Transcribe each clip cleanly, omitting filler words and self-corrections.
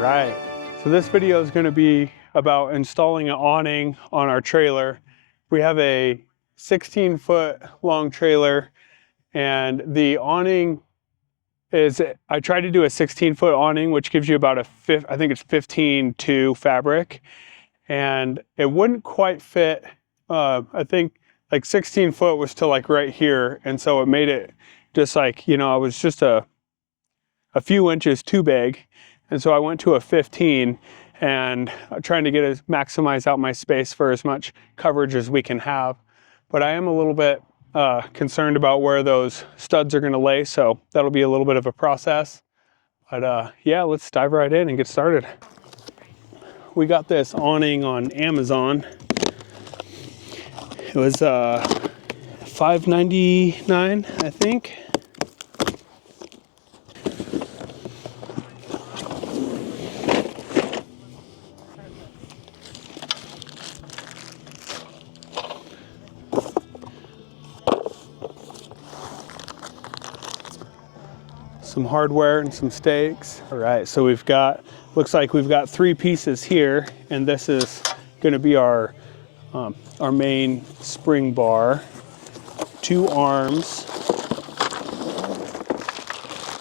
right, so this video is going to be about installing an awning on our trailer. We have a 16-foot long trailer, and the awning is, I tried to do a 16-foot awning, which gives you about I think it's 15.2 fabric, and it wouldn't quite fit. I think like 16 foot was to like right here, and so it made it just like, you know, I was just a few inches too big. And so I went to a 15 and trying to maximize out my space for as much coverage as we can have. But I am a little bit concerned about where those studs are going to lay, so that'll be a little bit of a process. But yeah, let's dive right in and get started. We got this awning on Amazon. It was $5.99, I think. Some hardware and some stakes. All right, so looks like we've got 3 pieces here, and this is going to be our main spring bar. 2 arms.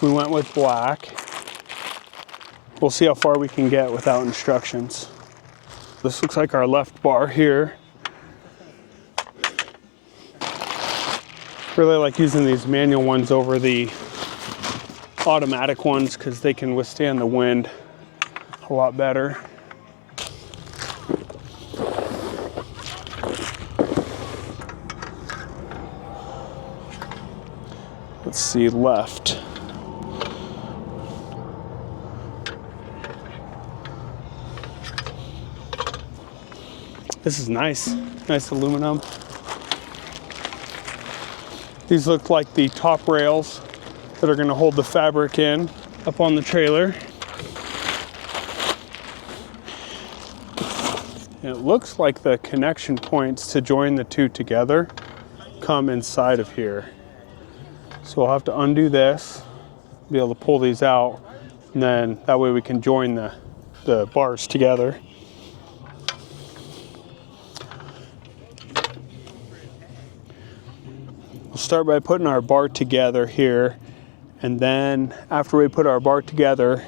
We went with black. We'll see how far we can get without instructions. This looks like our left bar here. Really like using these manual ones over the automatic ones because they can withstand the wind a lot better. Let's see, left. This is nice aluminum. These look like the top rails that are going to hold the fabric in up on the trailer. And it looks like the connection points to join the 2 together come inside of here. So we'll have to undo this, be able to pull these out, and then that way we can join the bars together. We'll start by putting our bar together here. And then after we put our bar together,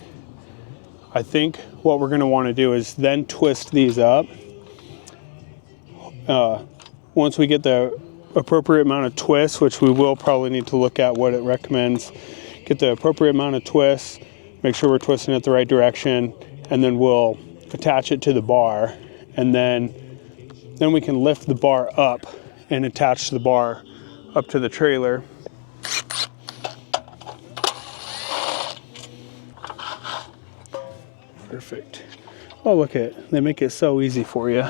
I think what we're going to want to do is then twist these up. Once we get the appropriate amount of twists, which we will probably need to look at what it recommends, get the appropriate amount of twists, make sure we're twisting it the right direction, and then we'll attach it to the bar. And then we can lift the bar up and attach the bar up to the trailer. Perfect. Oh, look at, they make it so easy for you.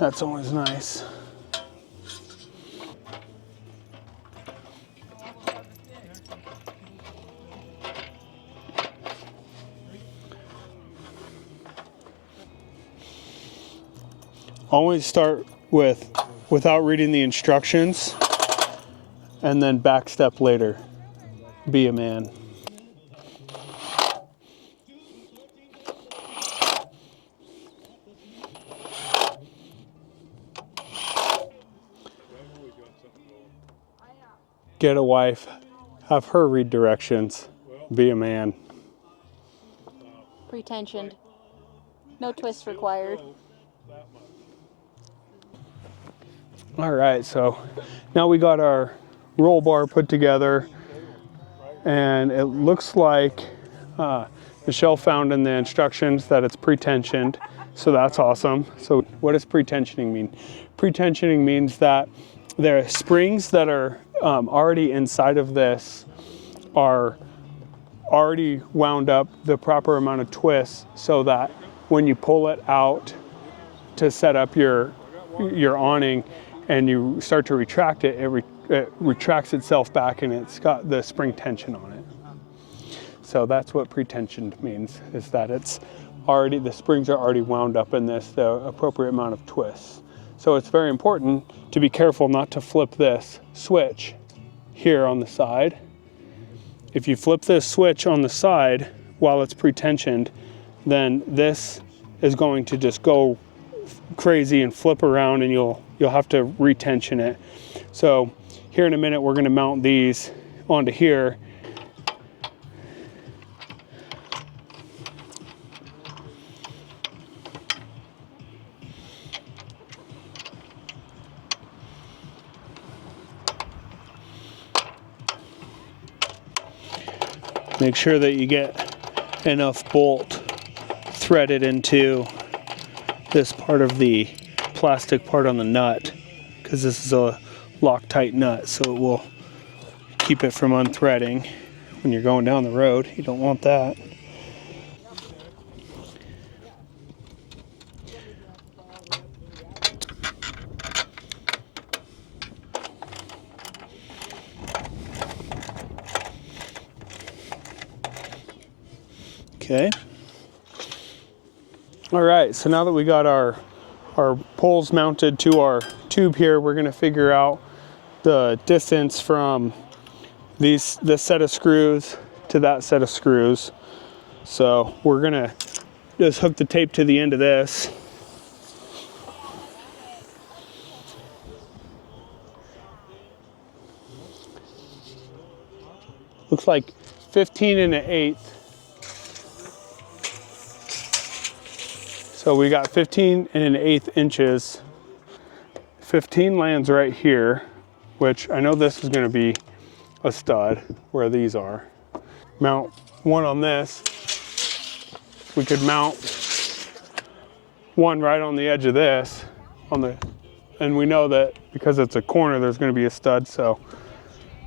That's always nice. Always start without reading the instructions and then back step later. Be a man. Get a wife, have her read directions, be a man. Pretensioned. No twists required. All right, so now we got our roll bar put together, and it looks like Michelle found in the instructions that it's pretensioned, so that's awesome. So what does pretensioning mean? Pretensioning means that the springs that are already inside of this are already wound up the proper amount of twists so that when you pull it out to set up your awning and you start to retract it, it retracts itself back and it's got the spring tension on it. So that's what pretensioned means, is that the springs are already wound up in this, the appropriate amount of twists. So it's very important to be careful not to flip this switch here on the side. if you flip this switch on the side while it's pre-tensioned, then this is going to just go crazy and flip around, and you'll have to retension it. So here in a minute, we're going to mount these onto here. Make sure that you get enough bolt threaded into this part of the plastic part on the nut, because this is a Loctite nut, so it will keep it from unthreading when you're going down the road. You don't want that. Okay. All right, so now that we got our poles mounted to our tube here, we're gonna figure out the distance from this set of screws to that set of screws. So we're gonna just hook the tape to the end of this. Looks like 15 1/8. So we got 15 1/8 inches. 15 lands right here, which I know this is gonna be a stud where these are. Mount one on this. We could mount one right on the edge of this, and we know that because it's a corner, there's gonna be a stud, so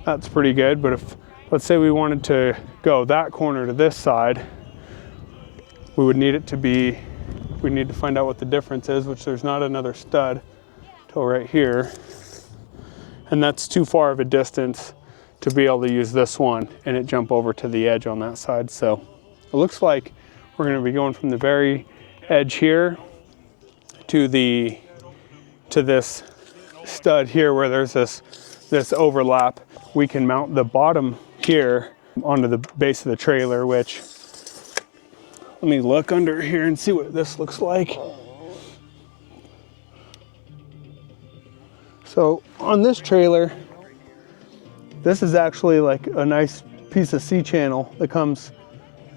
that's pretty good. But if, let's say we wanted to go that corner to this side, we would need it to be, we need to find out what the difference is, which there's not another stud till right here. And that's too far of a distance to be able to use this one and it jump over to the edge on that side. So it looks like we're gonna be going from the very edge here to this stud here where there's this overlap. We can mount the bottom here onto the base of the trailer, which, let me look under here and see what this looks like. So on this trailer, this is actually like a nice piece of C-channel that comes,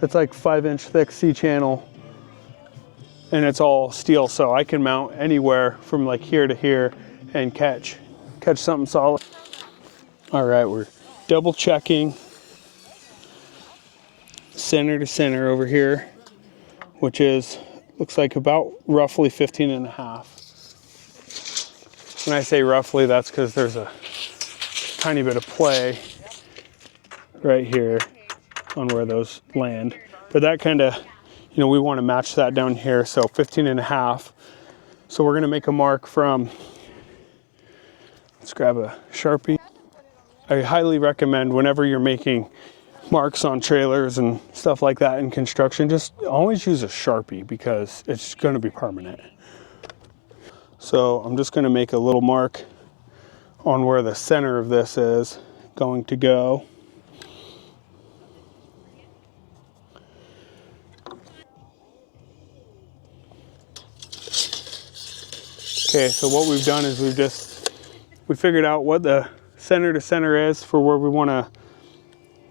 it's like 5-inch thick C-channel, and it's all steel. So I can mount anywhere from like here to here and catch something solid. All right, we're double checking center to center over here, which is, looks like about roughly 15 1/2. When I say roughly, that's because there's a tiny bit of play right here on where those land. But that kind of, you know, we want to match that down here, so 15 1/2. So we're gonna make a mark from, let's grab a Sharpie. I highly recommend whenever you're making marks on trailers and stuff like that in construction, just always use a Sharpie because it's gonna be permanent. So I'm just gonna make a little mark on where the center of this is going to go. Okay, so what we've done is we figured out what the center to center is for where we wanna,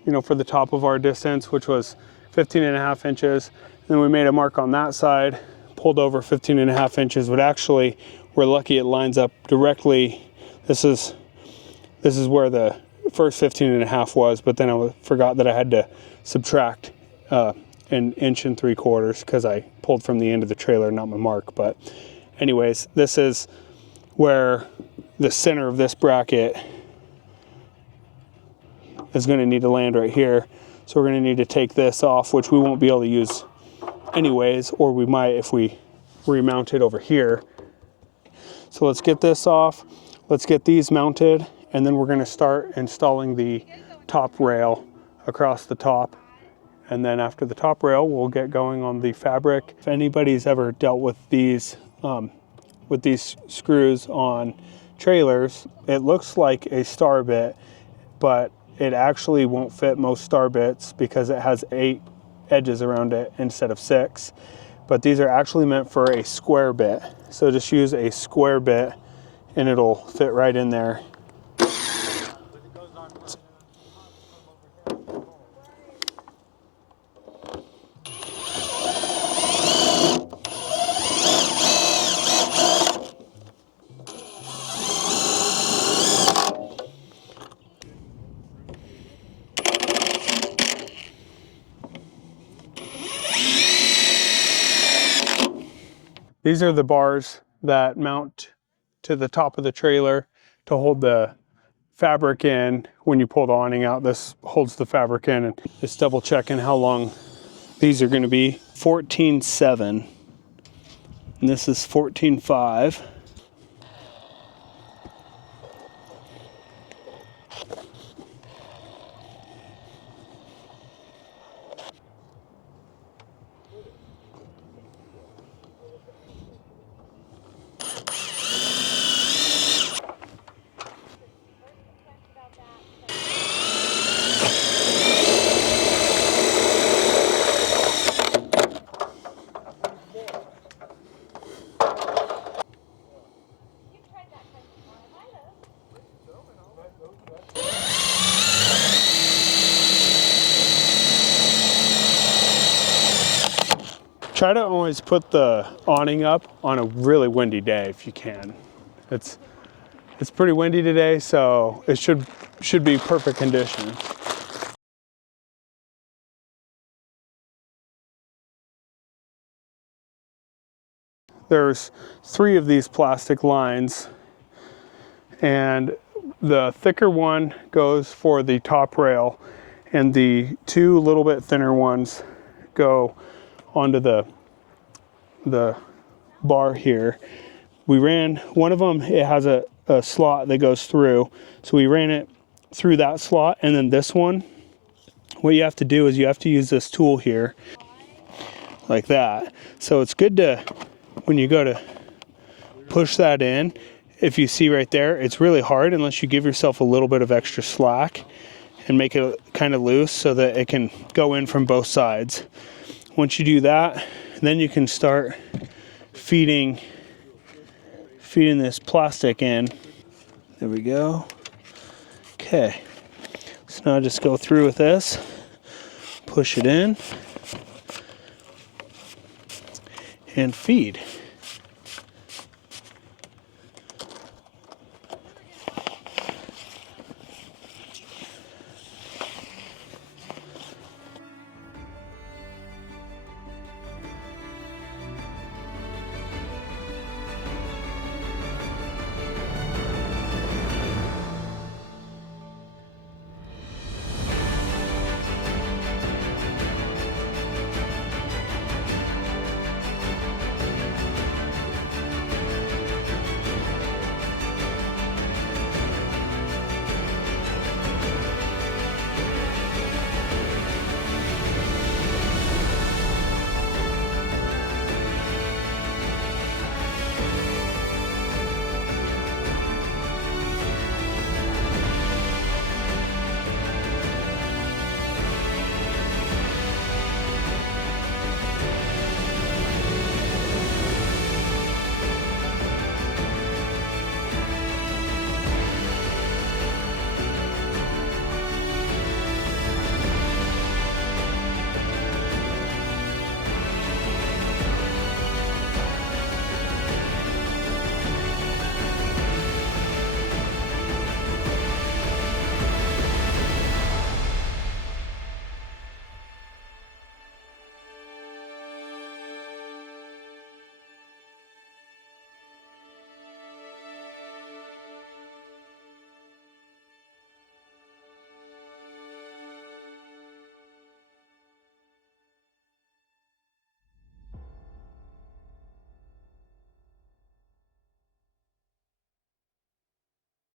you know, for the top of our distance, which was 15 1/2 inches. Then we made a mark on that side, pulled over 15 1/2 inches, but actually we're lucky it lines up directly. This is where the first 15 1/2 was, but then I forgot that I had to subtract 1 3/4 inches because I pulled from the end of the trailer, not my mark. But anyways, this is where the center of this bracket is going to need to land right here. So we're going to need to take this off, which we won't be able to use anyways, or we might if we remount it over here. So let's get this off, let's get these mounted, and then we're going to start installing the top rail across the top. And then after the top rail, we'll get going on the fabric. If anybody's ever dealt with these screws on trailers, it looks like a star bit, but it actually won't fit most star bits because it has 8 edges around it instead of 6. But these are actually meant for a square bit. So just use a square bit and it'll fit right in there. These are the bars that mount to the top of the trailer to hold the fabric in. When you pull the awning out, this holds the fabric in. And just double checking how long these are going to be. 14.7, and this is 14.5. Try to always put the awning up on a really windy day if you can. It's pretty windy today, so it should be perfect conditions. There's 3 of these plastic lines, and the thicker one goes for the top rail, and the 2 little bit thinner ones go onto the bar here. We ran one of them, it has a slot that goes through, so we ran it through that slot. And then this one, what you have to do is you have to use this tool here like that. So it's good to, when you go to push that in, if you see right there, it's really hard unless you give yourself a little bit of extra slack and make it kind of loose so that it can go in from both sides. Once you do that, then you can start feeding this plastic in. There we go. Okay, so now just go through with this, push it in, and feed.